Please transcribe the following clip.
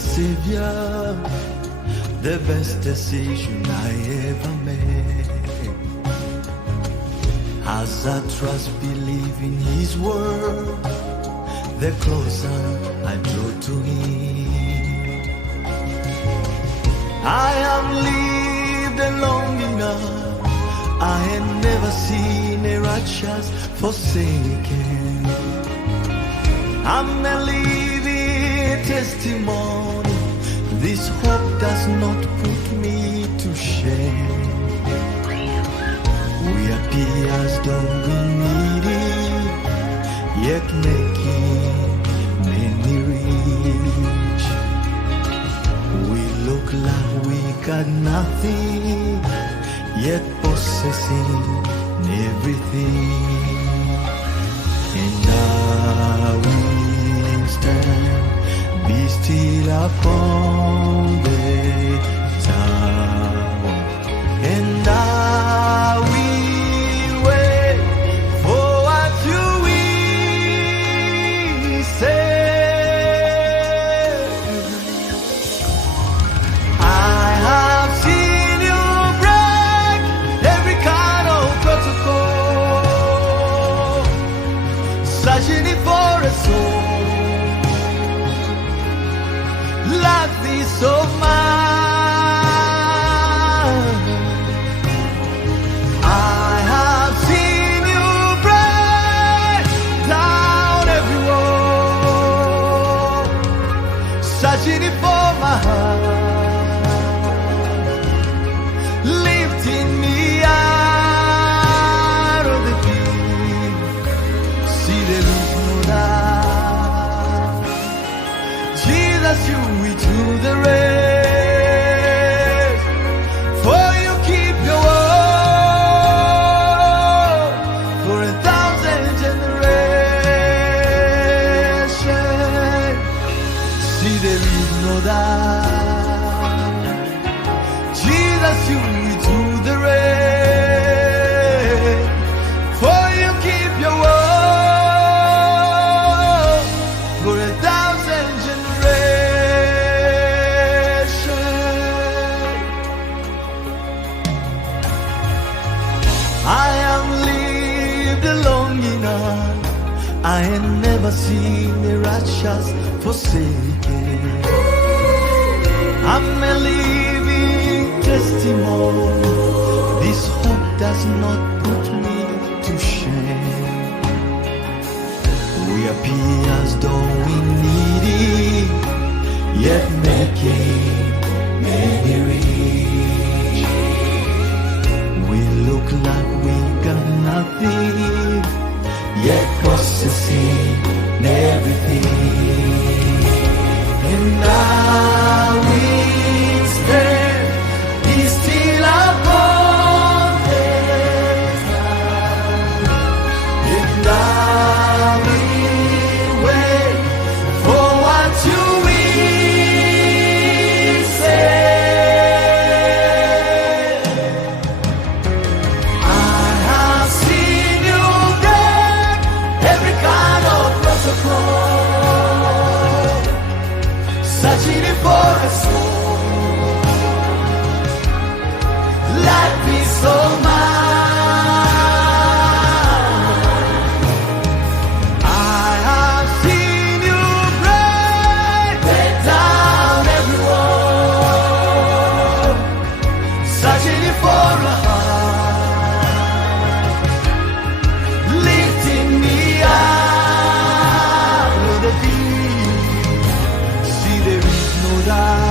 Savior, the best decision I ever made. As I trust, believe in His word, the closer I draw to Him. I am lived long enough, I had never seen a righteous forsaken. I'm a living testimony, this hope does not put me to shame. We appear as though we need it, yet making many rich. We look like we got nothing, yet possessing everything. And I will stand, be still upon the tower, and I will wait for what you will say. I have seen you break every kind of protocol, searching it for a soul like this of mine. I have seen you break down every wall, searching it for my heart, lifting me out of the deep. See, there is no doubt, Jesus, you will do the rest, for you keep your word for 1,000 generations. See, there is no doubt, Jesus, you will do the rest, for you keep your word for 1,000 generations. I am lived long enough, I ain't never seen the righteous forsaken. I'm a living testimony, this hope does not put me to shame. We appear as though we need it, yet making many rich. We look like we got nothing, yet possessing everything. And I will stand, be still upon the ground, and I will wait for what you will say. I have seen you break every kind of protocol, searching for a soul like this of mine. I have seen you break down every wall, searching for a heart, lifting me out of the deep. See, there is no doubt,